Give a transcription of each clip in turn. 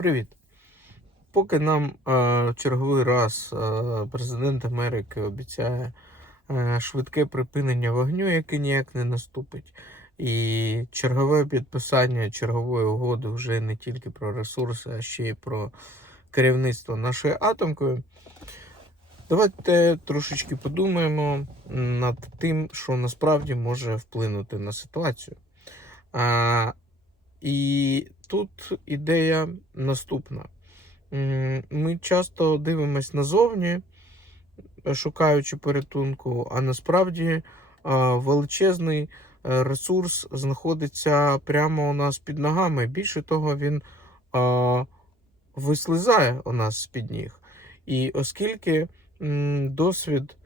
Привіт. Поки нам е, черговий раз е, президент Америки обіцяє е, швидке припинення вогню, яке ніяк не наступить, і чергове підписання чергової угоди вже не тільки про ресурси, а ще й про керівництво нашою атомкою. Давайте трошечки подумаємо над тим, що насправді може вплинути на ситуацію. І тут ідея наступна. Ми часто дивимось назовні, шукаючи порятунку, а насправді величезний е, ресурс знаходиться прямо у нас під ногами. Більше того, він вислизає у нас з-під ніг. І оскільки досвід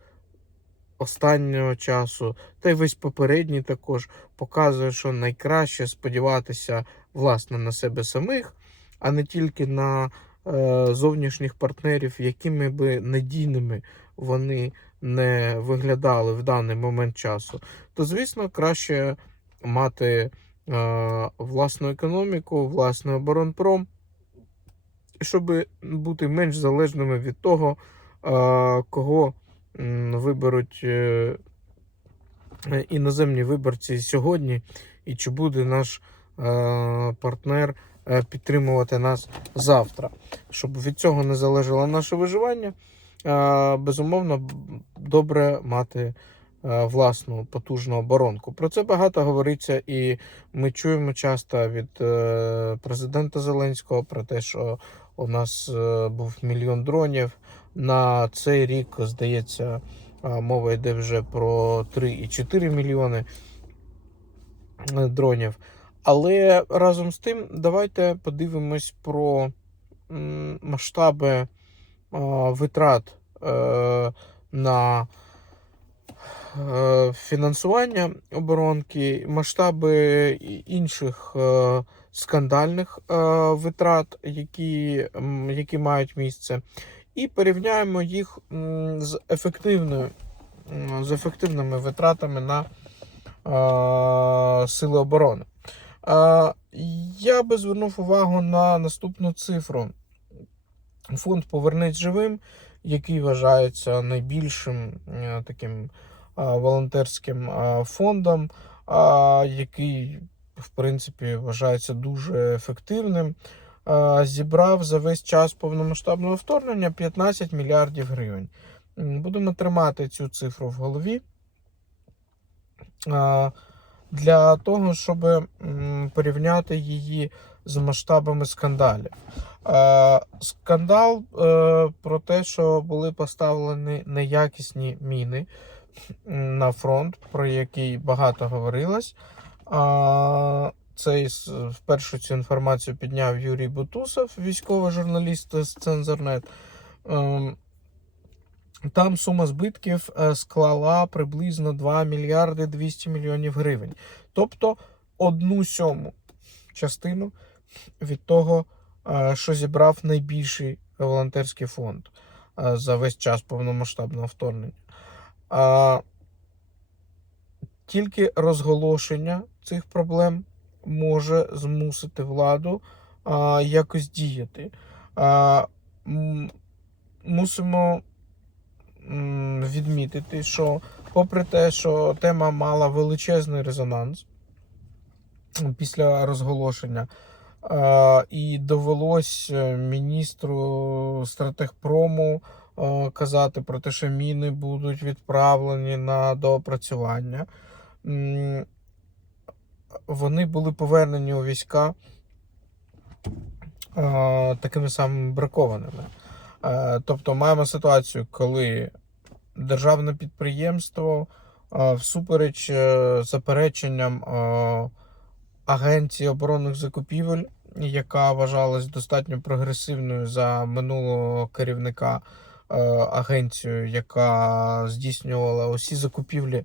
останнього часу, та й весь попередній також показує, що найкраще сподіватися власне на себе самих, а не тільки на е, зовнішніх партнерів, якими би надійними вони не виглядали в даний момент часу, то звісно краще мати е, власну економіку, власний оборонпром, щоб бути менш залежними від того, е, кого виберуть е, е, іноземні виборці сьогодні, і чи буде наш е, партнер підтримувати нас завтра. Щоб від цього не залежало наше виживання, безумовно, добре мати власну потужну оборонку. Про це багато говориться, і ми чуємо часто від президента Зеленського про те, що у нас був мільйон дронів. На цей рік, здається, Мова йде вже про 3,4 мільйони е, дронів. Але разом з тим, давайте подивимось про масштаби витрат е, на е, фінансування оборонки, масштаби інших скандальних витрат, які, які мають місце, і порівняємо їх з з ефективними витратами на е, сили оборони. Е, я би звернув увагу на наступну цифру. Фонд Повернись живим, який вважається найбільшим е, таким е, волонтерським е, фондом, е, який, в принципі, вважається дуже ефективним. Е, Зібрав за весь час повномасштабного вторгнення 15 мільярдів гривень. Будемо тримати цю цифру в голові для того, щоб порівняти її з масштабами скандалів. Скандал е, про те, що були поставлені неякісні міни на фронт, про який багато говорилось. Цей вперше цю інформацію підняв Юрій Бутусов, військовий журналіст з Цензорнет. Ем, там сума збитків е, склала приблизно 2 мільярди 200 мільйонів гривень. Тобто одну сьому частину від того, е, що зібрав найбільший волонтерський фонд е, за весь час повномасштабного вторгнення. Тільки розголошення цих проблем може змусити владу а, якось діяти. А, мусимо відмітити, що, попри те, що тема мала величезний резонанс після розголошення, і довелось е, міністру стратегпрому е, казати про те, що міни будуть відправлені на доопрацювання. Вони були повернені у війська е, такими самими бракованими. Е, Тобто маємо ситуацію, коли державне підприємство е, всупереч запереченням Агенції оборонних закупівель, яка вважалась достатньо прогресивною за минулого керівника агенцію, яка здійснювала усі закупівлі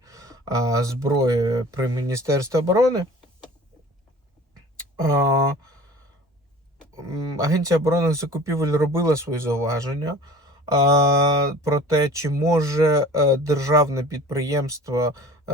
зброї при Міністерстві оборони. Агенція оборонних закупівель робила свої зауваження про те, чи може е, державне підприємство е,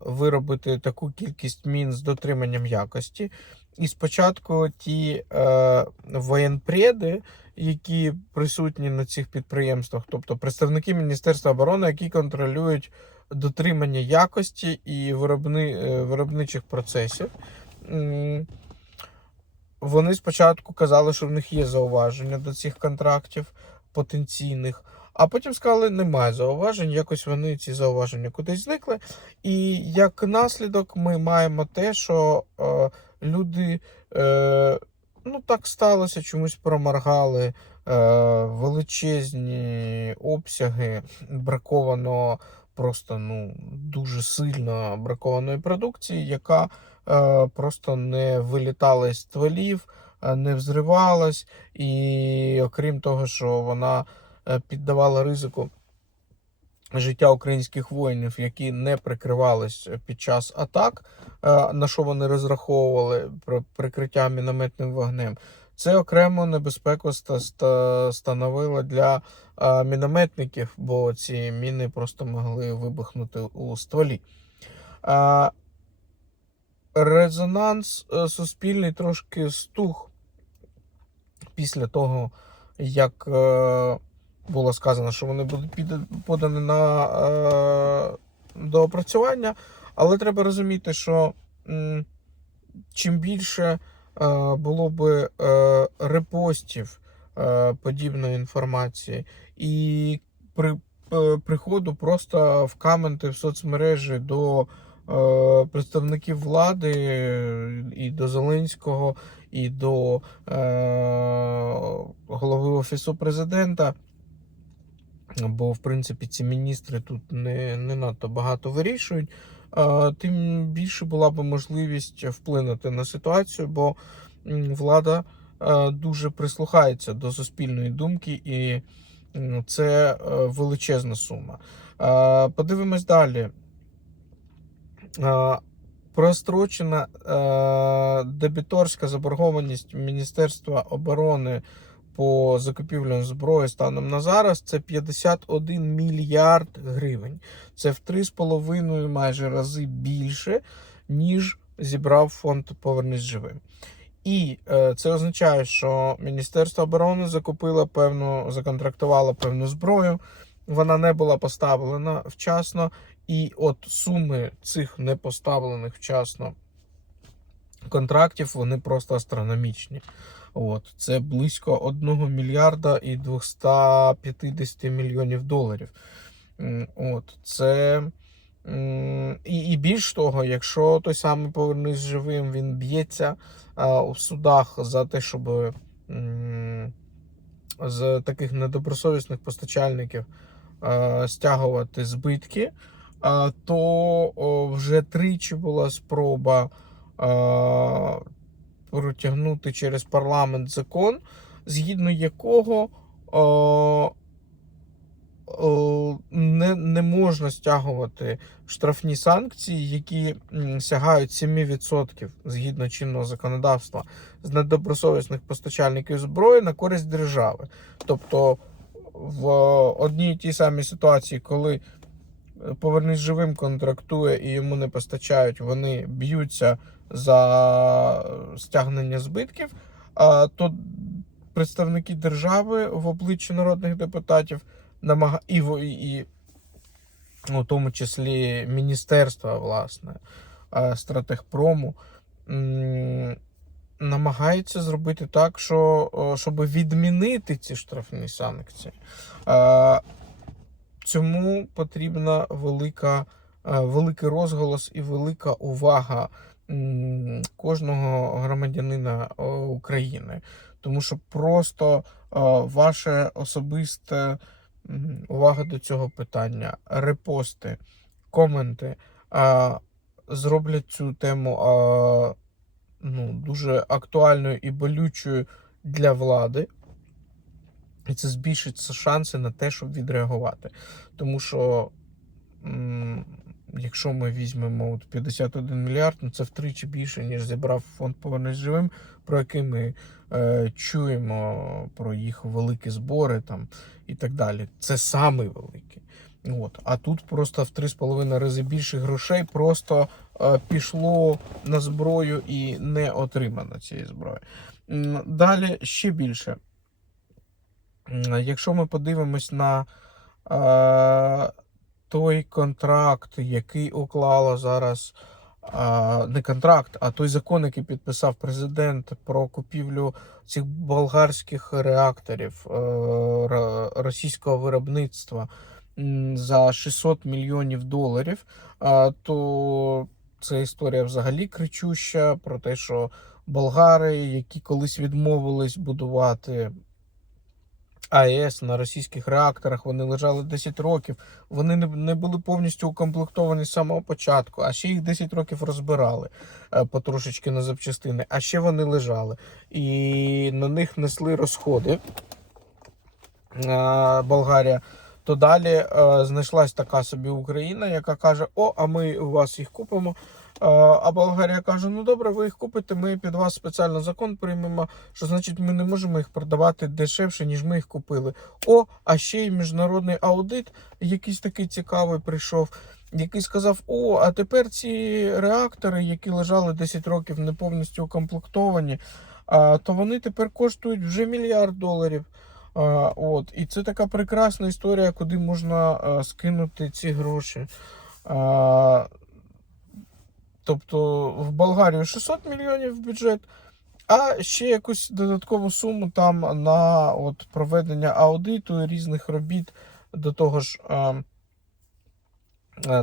виробити таку кількість мін з дотриманням якості. І спочатку ті е, воєнпреди, які присутні на цих підприємствах, тобто представники Міністерства оборони, які контролюють дотримання якості і виробни, е, виробничих процесів. Вони спочатку казали, що в них є зауваження до цих контрактів потенційних, а потім сказали, немає зауважень. Якось вони ці зауваження кудись зникли. І як наслідок, ми маємо те, що е, люди е, ну так сталося, чомусь проморгали е, величезні обсяги бракованого, просто ну дуже сильно бракованої продукції, яка просто не вилітала із стволів, е, не взривалась, і окрім того, що вона е, піддавала ризику життя українських воїнів, які не прикривались під час атак, е, на що вони розраховували прикриття мінометним вогнем. Це окремо небезпеку ста- ста- становило для е, мінометників, бо ці міни просто могли вибухнути у стволі. Резонанс е, суспільний трошки стух після того, як е, було сказано, що вони будуть подані на е, доопрацювання. Але треба розуміти, що чим більше було би репостів подібної інформації, і при приходу просто в коменти в соцмережі до представників влади е, і до Зеленського, і до е, голови Офісу президента. Бо, в принципі, ці міністри тут не, не надто багато вирішують, е, тим більше була б можливість вплинути на ситуацію, бо влада е, дуже прислухається до суспільної думки, і це е, величезна сума. Е, Подивимось далі. Е, Прострочена е, дебіторська заборгованість Міністерства оборони по закупівлям зброї станом на зараз це 51 мільярд гривень. Це в 3,5 майже рази більше, ніж зібрав фонд Повернись живим. І е, це означає, що Міністерство оборони закупило певну, законтрактувало певну зброю. Вона не була поставлена вчасно, і от суми цих непоставлених вчасно контрактів вони просто астрономічні. От, це близько 1 мільярда і 250 мільйонів доларів. От, це і, і більш того, якщо той самий повернись живим, він б'ється у судах за те, щоб з таких недобросовісних постачальників стягувати збитки, то вже тричі була спроба. протягнути через парламент закон, згідно якого не, не можна стягувати штрафні санкції, які сягають 7% згідно чинного законодавства з недобросовісних постачальників зброї на користь держави. Тобто в одній і тій самій ситуації, коли повернись живим контрактує і йому не постачають, вони б'ються за стягнення збитків, то представники держави в обличчі народних депутатів намага... і, і у тому числі міністерства, власне, стратегпрому, намагаються зробити так, що щоб відмінити ці штрафні санкції. Цьому потрібна велика, е, великий розголос і велика увага кожного громадянина е, України. Тому що просто е, ваше особисте увага до цього питання, репости, коменти зроблять цю тему ну, дуже актуальною і болючою для влади. І це збільшить шанси на те, щоб відреагувати. Тому що, якщо ми візьмемо от 51 мільярд, ну це втричі більше, ніж зібрав фонд Повернись живим, про який ми е, чуємо про їх великі збори там і так далі. Це самий великий. От. А тут просто в 3,5 рази більше грошей просто е, пішло на зброю і не отримано цієї зброї. Далі ще більше. Якщо ми подивимось на е, той контракт, який уклала зараз а, не контракт, а той закон, який підписав президент про купівлю цих болгарських реакторів е, російського виробництва за 600 мільйонів доларів, а, то це історія взагалі кричуща про те, що болгари, які колись відмовились будувати. АЕС на російських реакторах вони лежали 10 років. Вони не, не були повністю укомплектовані з самого початку, а ще їх 10 років розбирали е, потрошечки на запчастини, а ще вони лежали. І на них несли розходи е, Болгарія. То далі е, знайшлась така собі Україна, яка каже: О, а ми у вас їх купимо. А Болгарія каже: Ну добре, ви їх купите. Ми під вас спеціально закон приймемо, що значить ми не можемо їх продавати дешевше, ніж ми їх купили. О, а ще й міжнародний аудит, якийсь такий цікавий прийшов, який сказав: О, а тепер ці реактори, які лежали 10 років не повністю укомплектовані, то вони тепер коштують вже мільярд доларів. От, і це така прекрасна історія, куди можна скинути ці гроші. Тобто в Болгарію 600 мільйонів бюджет, а ще якусь додаткову суму там на от, проведення аудиту різних робіт. До того ж,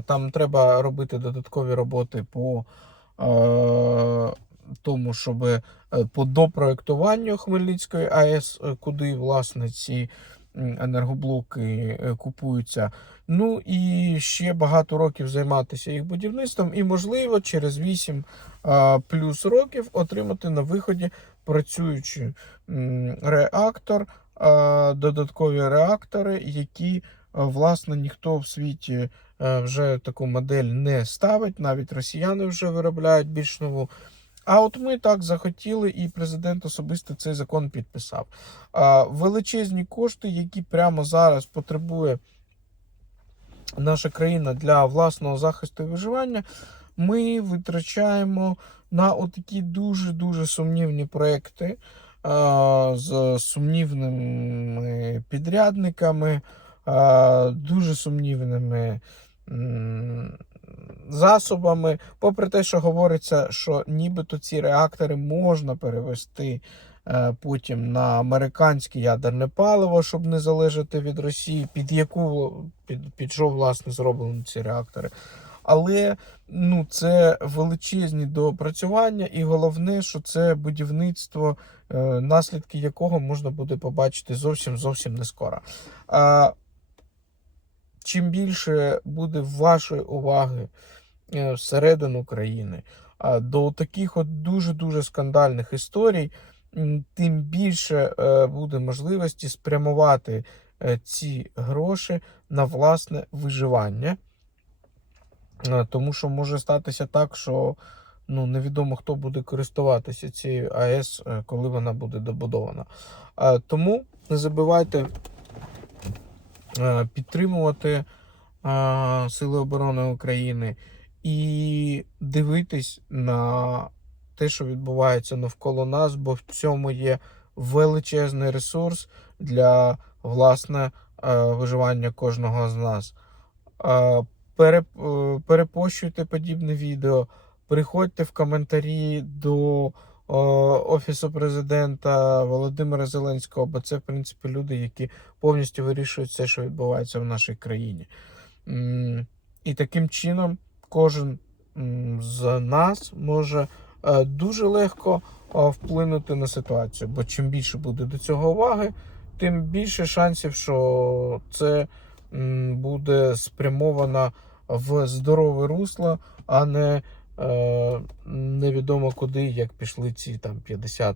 там треба робити додаткові роботи по тому, щоб е, по допроектуванню Хмельницької АЕС, е, куди власне ці енергоблоки е, купуються. Ну і ще багато років займатися їх будівництвом, і, можливо, через 8 а, плюс років отримати на виході працюючий реактор, додаткові реактори, які власне ніхто в світі е, вже таку модель не ставить. Навіть росіяни вже виробляють більш нову. А от ми так захотіли, і президент особисто цей закон підписав. Величезні кошти, які прямо зараз потребує наша країна для власного захисту і виживання, ми витрачаємо на отакі дуже-дуже сумнівні проекти а, з сумнівними підрядниками, а, дуже сумнівними засобами. Попри те, що говориться, що нібито ці реактори можна перевести. Е, Потім на американське ядерне паливо, щоб не залежати від Росії, під яку під, під що власне зроблені ці реактори. Але ну, це величезні доопрацювання, і головне, що це будівництво, е, наслідки якого можна буде побачити зовсім зовсім не скоро. А, чим більше буде вашої уваги е, всередину країни до таких от дуже-дуже скандальних історій, тим більше е, буде можливості спрямувати е, ці гроші на власне виживання. Е, Тому що може статися так, що ну, невідомо хто буде користуватися цією АЕС, коли вона буде добудована. Тому не забувайте підтримувати Сили оборони України і дивитись на те, що відбувається навколо нас, бо в цьому є величезний ресурс для власне е, виживання кожного з нас. Е, е, перепощуйте подібне відео, приходьте в коментарі до Офісу президента Володимира Зеленського, бо це, в принципі, люди, які повністю вирішують все, що відбувається в нашій країні. І таким чином кожен з нас може дуже легко е, вплинути на ситуацію. Бо чим більше буде до цього уваги, тим більше шансів, що це буде спрямовано в здорове русло, а не е, невідомо куди, як пішли ці там 50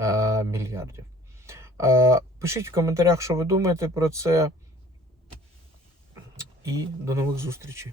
е, мільярдів. Е, пишіть в коментарях, що ви думаєте про це. І до нових зустрічей.